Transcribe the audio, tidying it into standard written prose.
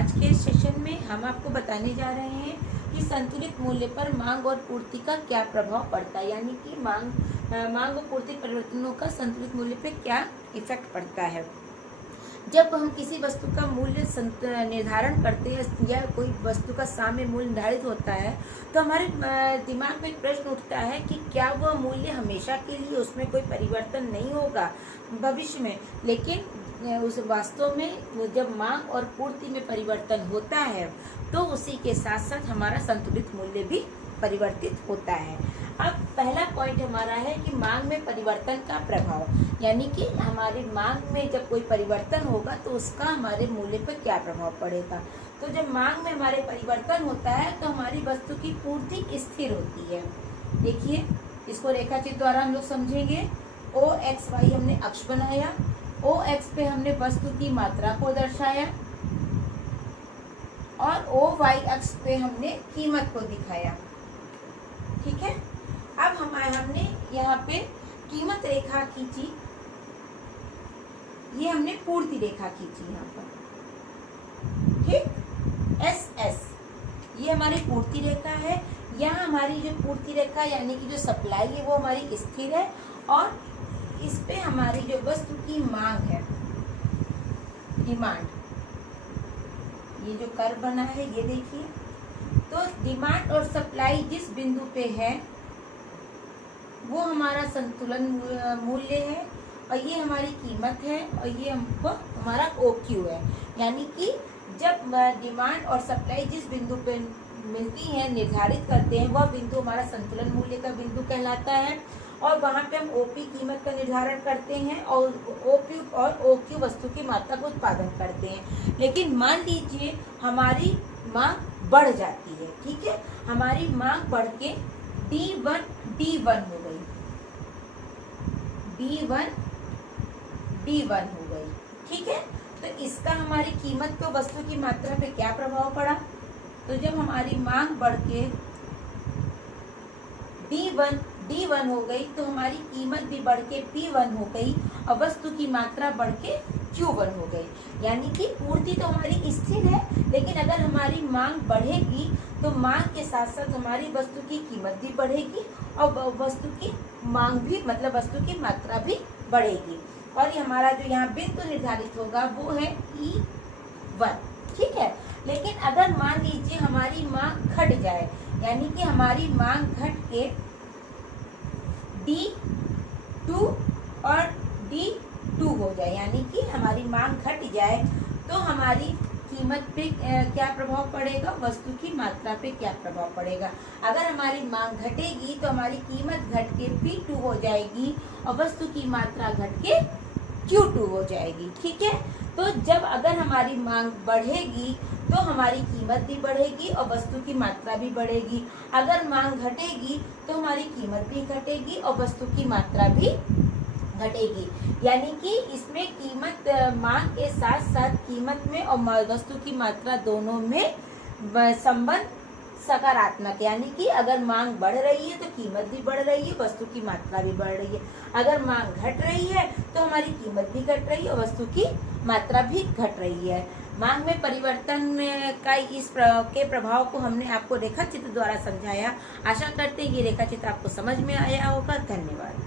आज के सेशन में हम आपको बताने जा रहे हैं कि संतुलित मूल्य पर मांग और पूर्ति का क्या प्रभाव पड़ता है, यानी कि मांग और पूर्ति परिवर्तनों का संतुलित मूल्य पर क्या इफेक्ट पड़ता है। जब हम किसी वस्तु का मूल्य निर्धारण करते हैं या कोई वस्तु का साम्य मूल्य निर्धारित होता है तो हमारे दिमाग में एक प्रश्न उठता है कि क्या वह मूल्य हमेशा के लिए, उसमें कोई परिवर्तन नहीं होगा भविष्य में। लेकिन उस वास्तव में जब मांग और पूर्ति में परिवर्तन होता है तो उसी के साथ साथ हमारा संतुलित मूल्य भी परिवर्तित होता है। अब पहला पॉइंट हमारा है कि मांग में परिवर्तन का प्रभाव, यानी कि हमारी मांग में जब कोई परिवर्तन होगा तो उसका हमारे मूल्य पर क्या प्रभाव पड़ेगा। तो जब मांग में हमारे परिवर्तन होता है तो हमारी वस्तु की पूर्ति स्थिर होती है। देखिए, इसको रेखाचित्र द्वारा हम लोग समझेंगे। OXY हमने अक्ष बनाया, OX पे हमने वस्तु की मात्रा को दर्शाया और OY अक्ष पे हमने कीमत को दिखाया। ठीक है, अब हमने यहाँ पे कीमत रेखा खींची, ये हमने पूर्ति रेखा खींची यहाँ पर। ठीक, SS ये हमारी पूर्ति रेखा है। यहाँ हमारी जो पूर्ति रेखा यानी कि जो सप्लाई है वो हमारी स्थिर है और इस पे हमारी जो वस्तु की मांग है, डिमांड, ये जो कर्व बना है ये देखिए। तो डिमांड और सप्लाई जिस बिंदु पे है वो हमारा संतुलन मूल्य है और ये हमारी कीमत है और ये हमको हमारा OQ है। यानी कि जब डिमांड और सप्लाई जिस बिंदु पे मिलती है, निर्धारित करते हैं, वह बिंदु हमारा संतुलन मूल्य का बिंदु कहलाता है और वहाँ पे हम OP कीमत का निर्धारण करते हैं और OP और OQ वस्तु की मात्रा का उत्पादन करते हैं। लेकिन मान लीजिए हमारी मांग बढ़ जाती है, ठीक है, हमारी मांग बढ़ के D1 हो गई, D1 हो गई। ठीक है, तो इसका हमारी कीमत पे, वस्तु की मात्रा पे क्या प्रभाव पड़ा। तो जब हमारी मांग बढ़ के D1 हो गई तो हमारी कीमत भी बढ़ के P1 हो गई और वस्तु की मात्रा बढ़ के Q1 हो गई। यानी कि पूर्ति तो हमारी स्थिर है, लेकिन अगर हमारी मांग बढ़ेगी तो मांग के साथ साथ हमारी वस्तु की कीमत भी बढ़ेगी और वस्तु की मांग भी, मतलब वस्तु की मात्रा भी बढ़ेगी। और ये हमारा जो यहाँ बिंदु निर्धारित होगा वो है E1। ठीक है, लेकिन अगर मान लीजिए हमारी मांग घट जाए, यानी कि हमारी मांग घट के D2 और D2 हो जाए, यानी कि हमारी मांग घट जाए तो हमारी कीमत पे क्या प्रभाव पड़ेगा, वस्तु की मात्रा पे क्या प्रभाव पड़ेगा। अगर हमारी मांग घटेगी तो हमारी कीमत घट के P2 हो जाएगी और वस्तु की मात्रा घट के Q2 हो जाएगी। ठीक है, तो जब अगर हमारी मांग बढ़ेगी तो हमारी कीमत भी बढ़ेगी और वस्तु की मात्रा भी बढ़ेगी। अगर मांग घटेगी तो हमारी कीमत भी घटेगी और वस्तु की मात्रा भी घटेगी। यानी कि इसमें कीमत, मांग के साथ साथ कीमत में और वस्तु की मात्रा दोनों में संबंध सकारात्मक, यानी कि अगर मांग बढ़ रही है तो कीमत भी बढ़ रही है, वस्तु की मात्रा भी बढ़ रही है। अगर मांग घट रही है तो हमारी कीमत भी घट रही है और वस्तु की मात्रा भी घट रही है। मांग में परिवर्तन का के प्रभाव को हमने आपको रेखाचित्र द्वारा समझाया। आशा करते हैं ये रेखाचित्र आपको समझ में आया होगा। धन्यवाद।